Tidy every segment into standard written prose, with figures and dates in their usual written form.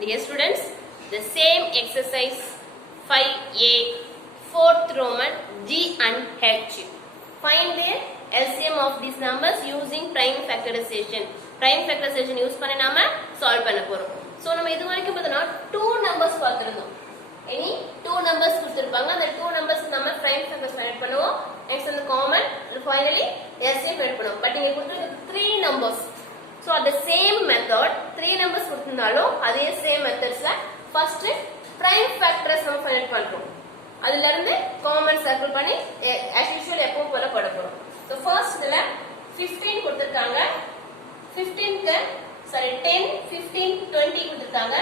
Dear students, the same exercise 5A, 4th Roman, G and H. Find the LCM of these numbers using prime factorization. Prime factorization use பண்ணி நாம solve பண்ண போறோம். So நம்ம இது வரைக்கும் பார்த்தோம்னா 2 numbers பார்த்திருந்தோம். Any 2 numbers கொடுத்திருப்பாங்க. அந்த 2 numbers நம்ம prime factorization பண்ணுவோம். Next அந்த common, finally LCM find பண்ணுவோம். But இங்க கொடுத்திருக்க 3 numbers. So at the same method 3 numbers கொடுத்திருந்தாலும் அதே same methodsல first prime factors நம்ம find பண்றோம். அதுல இருந்து common circle பண்ணி as usual எப்பவும் போல போட போறோம். So first இதுல 15 கொடுத்திருக்காங்க. 15 க்கு sorry 10 15 20 கொடுத்திருக்காங்க.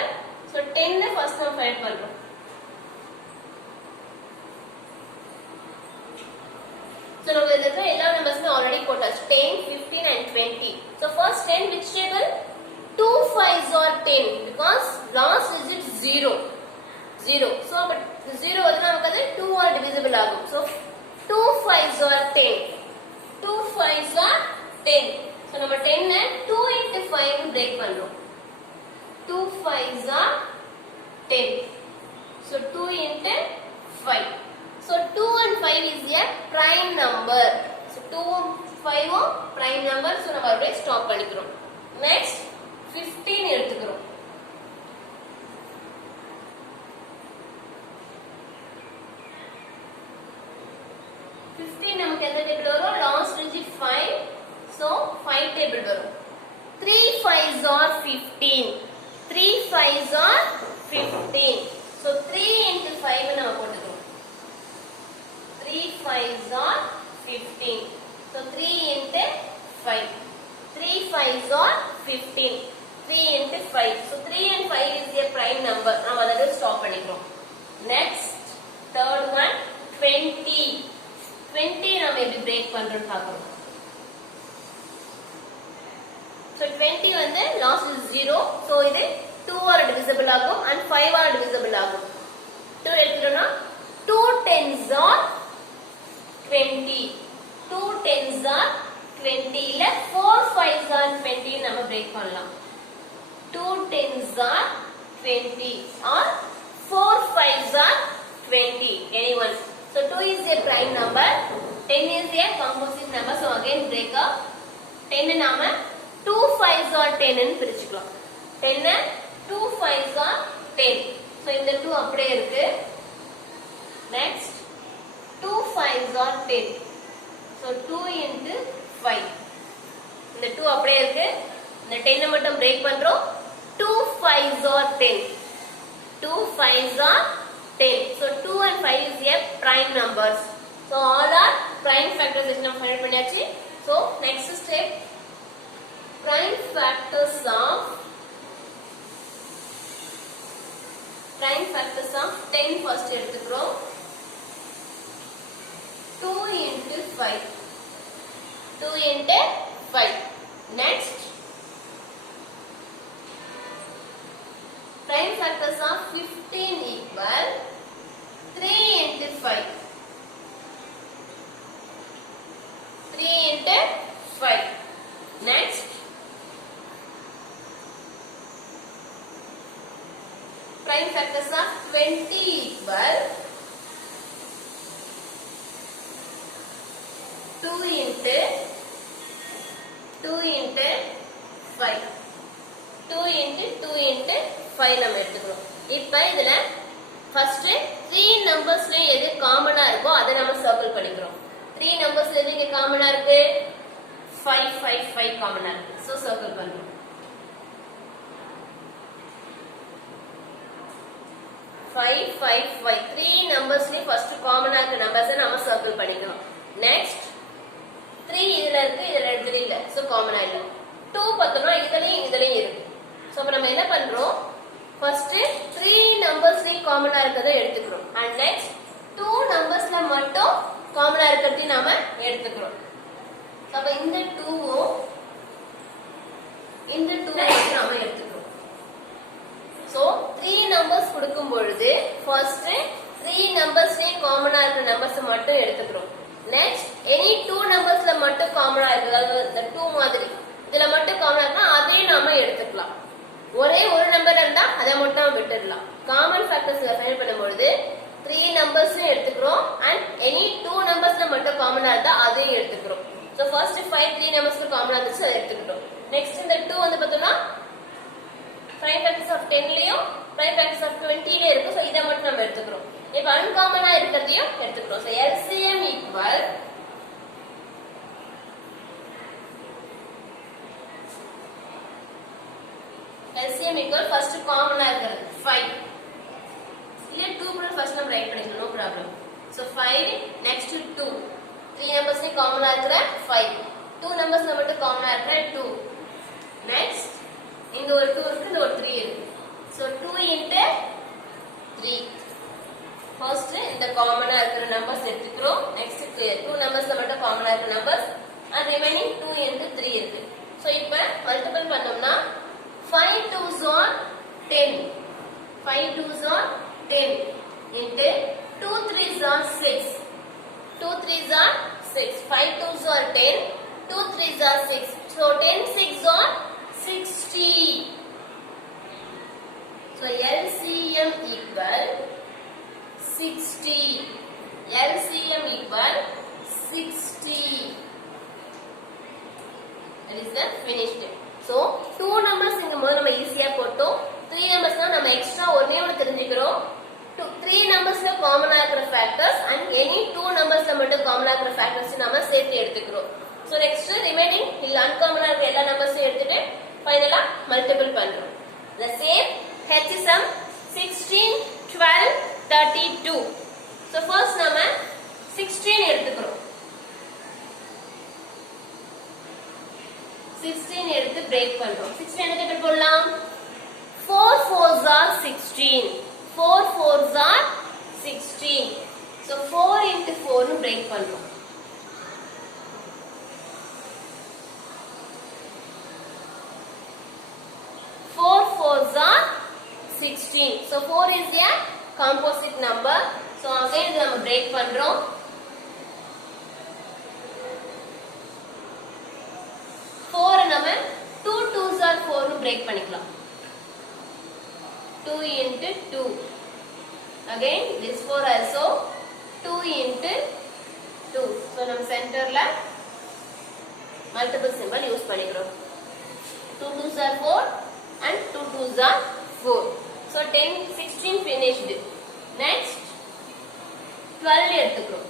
So 10 ல first நம்ம find பண்றோம். So now we have all numbers already போட்டாச்சு 10 15 and 20. So first 10 which table? 2 5s are 10 because last digit 0. So but 0 வந்து நமக்கு அது 2 ஆல் divisible ஆகும். So 2 5s are 10. 2 5s are 10. So நம்ம 10 ன 2 into 5 break பண்றோம். 2 5s are 10. So 2 into 5. So 2 and 5 is a prime number. So 2 5 prime number. So நம்ம அப்படியே stop பண்ணிக்கிறோம். Next 15 எடுத்துக்கிறோம். 15 நமக்கு எந்த டேபிள் வரும்? Last digit 5. So 5 டேபிள் வரும். 3 5s are 15. 3 5s are 15. So 3 into 5 நம்ம போட்டுக்கிறோம். 3 5s are 15. So 3 into 5. 3 5s are 15. 3 into 5. So 3 and 5 is a prime number. நாம் அதை ஸ்டாப் பண்ணிக்கிறோம். Next, third one 20. 20 நாம் எப்படி பிரேக் பண்றோம்னு பார்க்கணும். So 20 வந்து last is 0. So இது 2 ஆல் divisible ஆகும் and 5 ஆல் divisible ஆகும். 2 எடுத்துட்டோம்னா 2 10s are 20. 2 10s are 20 இல்ல 4 5s are 20 நம்ம பிரேக் பண்ணலாம். 2 10s are 20 or 4 5s are 20. Anyone? So 2 is a prime number. 10 is a composite number. So again break up. 10 நாம 2 5s are 10 ன்னு பிரிச்சுக்கலாம். 10 2 5s are 10. So இந்த 2 அப்படியே இருக்கு. Next 2 5s are 10. So 2 into 5. இந்த 2 அப்படியே இருக்கு. இந்த 10 மட்டும் பிரேக் பண்றோம். 2 5s are 10. 2 5s are 10. So 2 and 5 is a prime numbers. So all are prime factorization நம்ம ஃபைண்ட் பண்ணியாச்சு. So next step prime factors of 10 first எடுத்துக்கிறோம். 2 into 5. 2 into 5. Next, prime factors of 15 equal 3 into 5. 3 into 5. Next, prime factors of 20 equal 2 into 5. 2 into 5 நம்ம எடுத்துக்கிறோம். இப்போ இதுல first 3 நம்பர்ஸ்ல எது காமனா இருக்கோ அதை நம்ம சர்க்கிள் பண்ணிக்கிறோம். 3 நம்பர்ஸ்ல எது இங்க காமனா இருக்கு? 5 5 5 காமனா இருக்கு. சோ சர்க்கிள் பண்றோம். 5 5 5 3 நம்பர்ஸ்ல ஃபர்ஸ்ட் காமனா இருக்க நம்பர்ஸ் நம்ம சர்க்கிள் பண்ணிக்கிறோம். நெக்ஸ்ட் 3 இதுல இருக்கு, இதுல ரெண்டுல இல்ல. சோ காமனா இல்ல. 2 பார்த்தோம்னா இதுலயும் இருக்கு. சோ அப்ப நம்ம என்ன பண்றோம்? ஃபர்ஸ்ட் 3 நம்பர்ஸ்ல காமனா இருக்கதை எடுத்துக்கிறோம். and next 2 நம்பர்ஸ்ல மட்டும் காமனா இருக்கிறதை நாம எடுத்துக்கிறோம். அப்ப இந்த 2 இந்த 2 நாம எடுத்துக்கிறோம். சோ 3 நம்பர்ஸ் கொடுக்கும் பொழுது ஃபர்ஸ்ட் 3 நம்பர்ஸ்ல காமனா இருக்கிற நம்பர்ஸ் மட்டும் எடுத்துக்கிறோம். நெக்ஸ்ட் எனி 2 நம்பர்ஸ்ல மட்டும் காமனா இருக்கு, அதாவது இந்த 2 மாதிரி இதுல மட்டும் காமனா இருந்தா அதே நாம எடுத்துக்கலாம். ஒரே ஒரு நம்பர் இருந்தா அதை மட்டும் விட்டுடலாம். காமன் ஃபேக்டர்ஸ் ஃபைண்ட் பண்ணும்போது 3 நம்பர்ஸ்னு எடுத்துக்கிறோம் and any 2 நம்பர்ஸ்ல மட்டும் காமனா இருந்தா அதையும் எடுத்துக்கிறோம். So first 5 3 நம்பர்ஸ்க்கு காமனா இருந்துச்சு அதை எடுத்துக்கிட்டோம். நெக்ஸ்ட் இந்த 2 வந்து பார்த்தோம்னா 5 factors of 10 லயும் 5 factors of 20 ல இருக்கு. So இத மட்டும் நம்ம எடுத்துக்கிறோம். இப்போ அன்காமனா இருக்கிறதையும் எடுத்துக்கிறோம். So LCM equal first காமனா இருக்கிறது 5. இல்ல 2 கூட ஃபர்ஸ்ட் நம்ம ரைட் பண்ணிக்கலாம், நோ ப்ராப்ளம். So 5 next 2 3 நம்பர்ஸ்ல காமனா இருக்கிற 5 2 நம்பர்ஸ்ல மட்டும் காமனா இருக்கிற 2 next இங்க ஒரு 2 இருக்கு, இந்த ஒரு 3 இருக்கு. So 2 into 3 first இந்த காமனா இருக்கிற நம்பர்ஸ் எடுத்துக்கிறோம். next 2 நம்பர்ஸ்ல மட்டும் காமனா இருக்கிற நம்பர்ஸ் and remaining 2 into 3 இருக்கு. So இப்போ மல்டிபிள் பண்ணோம்னா 5 2s are 10 5 2s are 10 into 2 3s are 6 2 3s are 6 5 2s are 10 2 3s are 6 so 10 6 are 60. So LCM equal 60. LCM equal 60. That is the finished. So 2 numbers இங்க முதல்ல நம்ம ஈஸியா போட்டோம். 3 நம்பர்ஸ்னா நம்ம extra ஒண்ணே ஒன்னு தெரிஞ்சுக்கிறோம். 3 நம்பர்ஸ்ல காமனா இருக்கிற ஃபேக்டர்ஸ் and any 2 நம்பர்ஸ்ல மட்டும் காமனா இருக்கிற ஃபேக்டர்ஸ் நம்ம சேர்த்து எடுத்துக்கிறோம். So next remaining இல்ல அன்காமனா இருக்கிற எல்லா நம்பர்ஸையும் எடுத்துட்டு ஃபைனலா மல்டிபிள் பண்றோம். The same HSM 16 12 32. So first நாம 16 எடுத்துக்கிறோம். 16 எடுத்து பிரேக் பண்றோம். 16 எடுத்து எப்படி போடலாம்? 4 4s are 16 4 4s are 16. So 4 into 4 னு பிரேக் பண்றோம். 4 4s are 16. So 4 is a composite number. So again நம்ம பிரேக் பண்றோம். 4 நம்ம 2 2s are 4 னு பிரேக் பண்ணிக்கலாம். 2 into 2. Again this 4 also 2 into 2. So நம்ம சென்டர்ல மல்டிபிள் சிம்பல் யூஸ் பண்ணிக்கிறோம். 2 2s are 4 and 2 2s are 4. So 10 16 finished. Next 12 எடுத்துக்கிறோம்.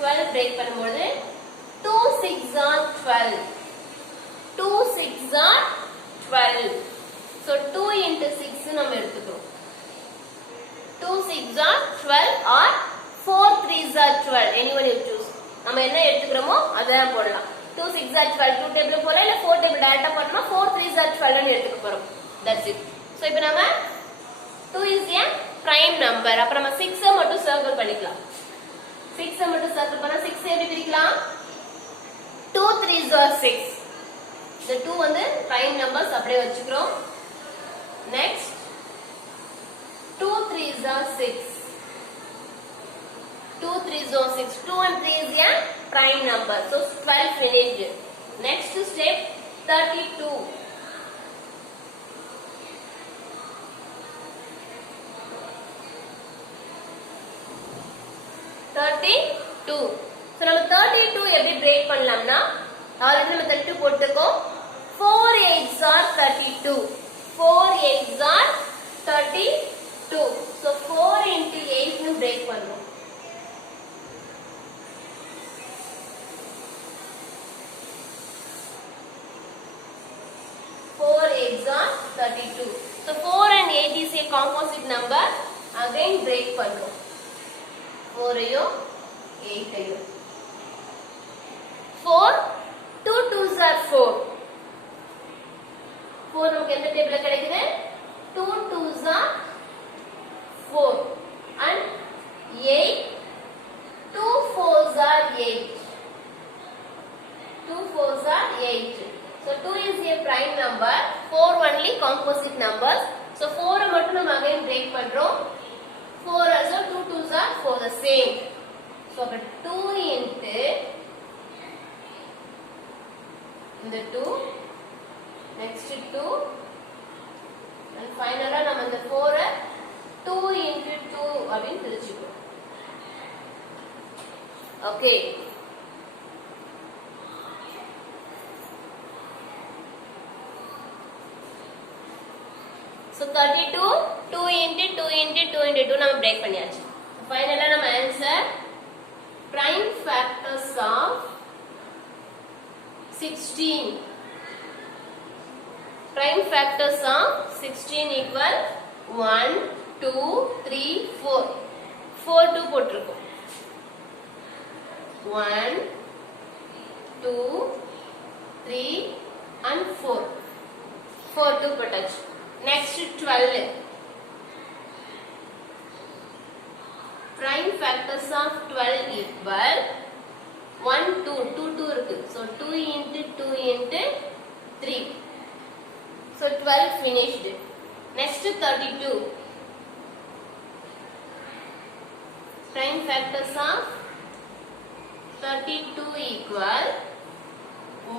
12 break பண்ணும்போது 2 6s are 12 2 6s are 12. So 2 into 6 நம்ம எடுத்துக்கிறோம். 2 6s are 12 or 4 3s are 12. Anyone you choose. நம்ம என்ன எடுத்துக்கிறோமோ அதான் போடலாம். 2 6s are 12 2 டேபிள் போல இல்ல 4 டேபிள் டைரக்டா போடணும்னா 4 3s are 12 னு எடுத்துக்க போறோம். That's it. So இப்போ நம்ம 2 is a prime number. அப்ப நம்ம 6 மட்டும் சர்க்கிள் பண்ணிக்கலாம். 6 மட்டும் சர்க்கிள் பண்ணா 6 எப்படி பிரிக்கலாம்? 2 3s are 6. இந்த 2 வந்து prime numbers அப்படியே வச்சுக்கிறோம். Next 2 3s are 6. 2 3s are 6. 2 and 3 is a prime number. So 12 finished. Next step 32. 32. So நம்ம 32 எப்படி பிரேக் பண்ணலாம்னா ஆல்ரெடி நம்ம 32 போட்டுக்கோம். 4 8s are 32. 4 8s are 32. So 4 into 8 னு பிரேக் பண்றோம். 4 8s are 32. So 4 and 8 is a composite number. Again break பண்றோம். 4 ஐயோ 8 ஐயோ 4 2 2s are 4. 4 நமக்கு எந்த டேபிள்ல கிடைக்குது? 2 2s are 4 and 8 2 4s are 8. 2 4s are 8. So 2 is a prime number. 4 only composite numbers. So 4 மட்டும் நம்ம again break பண்றோம். 4 also 2 2s are 4 the same. So 2 into இந்த 2 next 2 and finally நம்ம இந்த 4 2 into 2 அப்படினு பிரிச்சுக்கிறோம். Okay. So 32 2 into 2 into 2 into 2 நம்ம break பண்ணியாச்சு. Finally நம்ம answer prime factors of 16. Prime factors of 16 equal 1 2 3 4. 4 2 போட்டுருக்கோம். 1 2 3 and 4. 4 2 போட்டாச்சு. Next 12. Prime factors of 12 equal 1 2 2 2 இருக்கு. So 2 into 2 into 3. So 12 finished. Next 32. Prime factors of 32 equal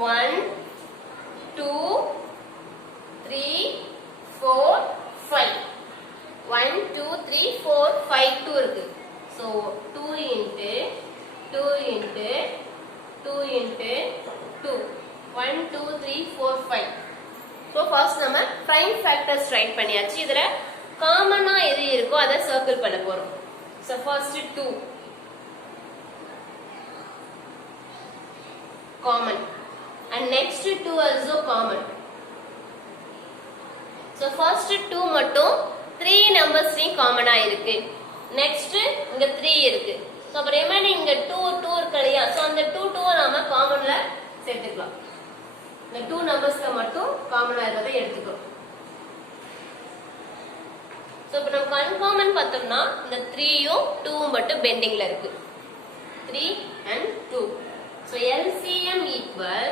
1 2 3 4 5. 1 2 3 4 5 2 இருக்கு. So 2 into 2 into 2 into 2. 1 2 3 4 5. So first நம்ம prime factors write பண்ணியாச்சு. இதுல காமனா எது இருக்கோ அத சர்க்கிள் பண்ண போறோம். So first 2 common and next 2 also common. So first 2 மட்டும் 3 numbers காமனா இருக்கு. Next இங்க 3 இருக்கு. So அப்ப remaining இங்க 2 2 இருக்கு இல்லையா? So அந்த 2 2 நாம காமன்ல சேர்த்துக்கலாம். இந்த 2 நம்பர்ஸ்ல மட்டும் காமனா இருக்கதை எடுத்துக்கிறோம். So இப்ப நம்ம கன்காமன் பார்த்தோம்னா இந்த 3யும் 2ம் மட்டும் பெண்டிங்ல இருக்கு. 3 and 2. So LCM equal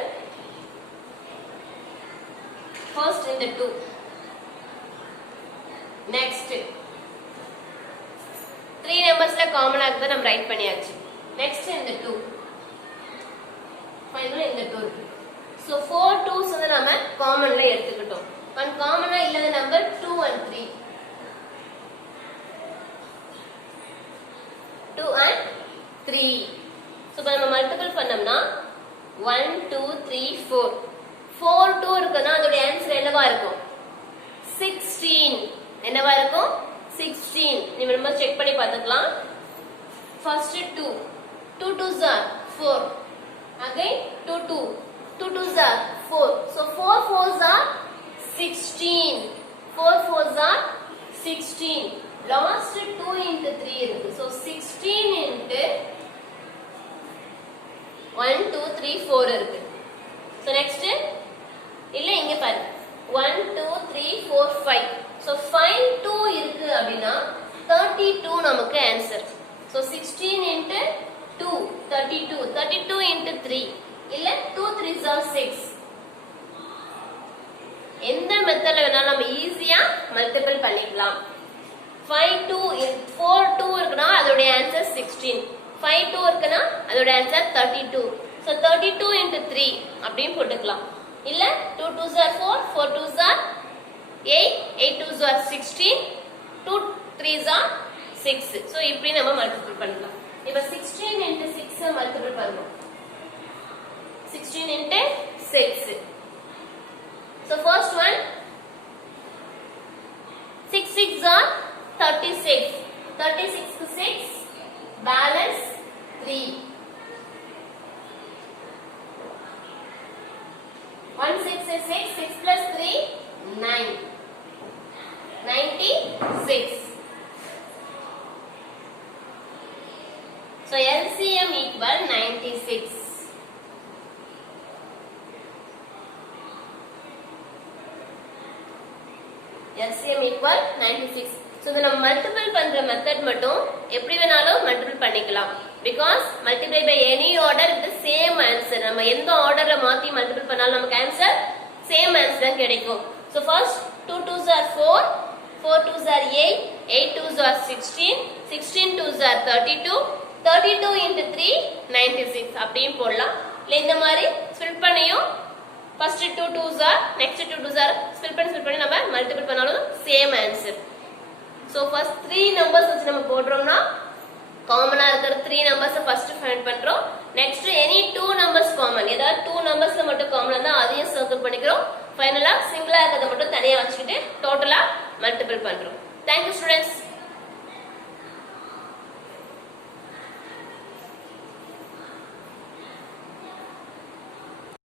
first in the 2. Next 3 நம்பர்ஸ்ல காமனா இருக்கதை நம்ம ரைட் பண்ணியாச்சு. Next in the 2. Finally in the 2 இருக்கு. So 4 2s வந்து நாம காமன்ல எடுத்துக்கிட்டோம். காமனா இல்லாத நம்பர் 2 and 3. 2 and 3. So இப்ப நம்ம மல்டிபிள் பண்ணோம்னா 1 2 3 4. 4 2 இருக்குன்னா அதோட ஆன்சர் என்னவா இருக்கும்? 16. என்னவா இருக்கும்? 16. நீங்க நம்ம செக் பண்ணி பார்த்துக்கலாம். First 2. 2 2s are 4. Again 2 2. 2 2s are 4. So 4 4s are 16. 4 4s are 16. Last 2 into 3 இருக்கு. So 16 into 1 2 3 4 இருக்கு. So next இல்ல இங்க பாரு 1 2 3 4 5. So 5 2 இருக்கு அப்படினா 32 நமக்கு ஆன்சர். So 16 into 2 32. 32 into 3 இல்ல 2 3s are 6. எந்த மெத்தட்ல வேணாலும் நம்ம ஈஸியா மல்டிபிள் பண்ணிக்கலாம். 5 2 4 2 இருக்குனா அதோட ஆன்சர் 16. 5 2 இருக்குனா அதோட ஆன்சர் 32. So 32 into 3 அப்படியே போட்டுக்கலாம். இல்ல 2 2s are 4 4 2s are 8 8 2s are 16 2 3s are 6. So இப்படி நம்ம மல்டிபிள் பண்ணலாம். இப்ப 16 into 6 மல்டிபிள் பண்ணுவோம். 16 into 6. So first one 6 6s are 36. 36 to 6 balance 3. 1 6 is 6. 6 plus 3 9. 96. So LCM equal 96. LCM equal 96. So இத நம்ம மல்டிபிள் பண்ற மெத்தட் மட்டும் எப்படி வேணாலும் மல்டிபிள் பண்ணிக்கலாம். Because multiply by any order with the same answer. நம்ம எந்த ஆர்டர்ல மாத்தி மல்டிபிள் பண்ணாலும் நமக்கு ஆன்சர் சேம் ஆன்சர் தான் கிடைக்கும். So first 2 2s are 4, 4 2s are 8, 8 2s are 16, 16 2s are 32, 32 into 3 96 அப்படியும் போடலாம். இல்ல இந்த மாதிரி ஸ்பிளிட் பண்ணியும் first 2 2s are next 2 2s are split பண்ணி நம்ம மல்டிபிள் பண்ணாலும் same answer. So first 3 numbers வச்சு நம்ம போடுறோம்னா காமனா இருக்கிற 3 நம்பர்ஸ் ஃபர்ஸ்ட் ஃபைண்ட் பண்றோம். நெக்ஸ்ட் எனி 2 நம்பர்ஸ் காமன், ஏதாவது 2 நம்பர்ஸ்ல மட்டும் காமனா இருந்தா அதையும் சர்க்கிள் பண்ணிக்கிறோம். ஃபைனலா சிங்கிளா இருக்கிறத மட்டும் தனியா வச்சுக்கிட்டு டோட்டலா மல்டிபிள் பண்றோம். Thank you students.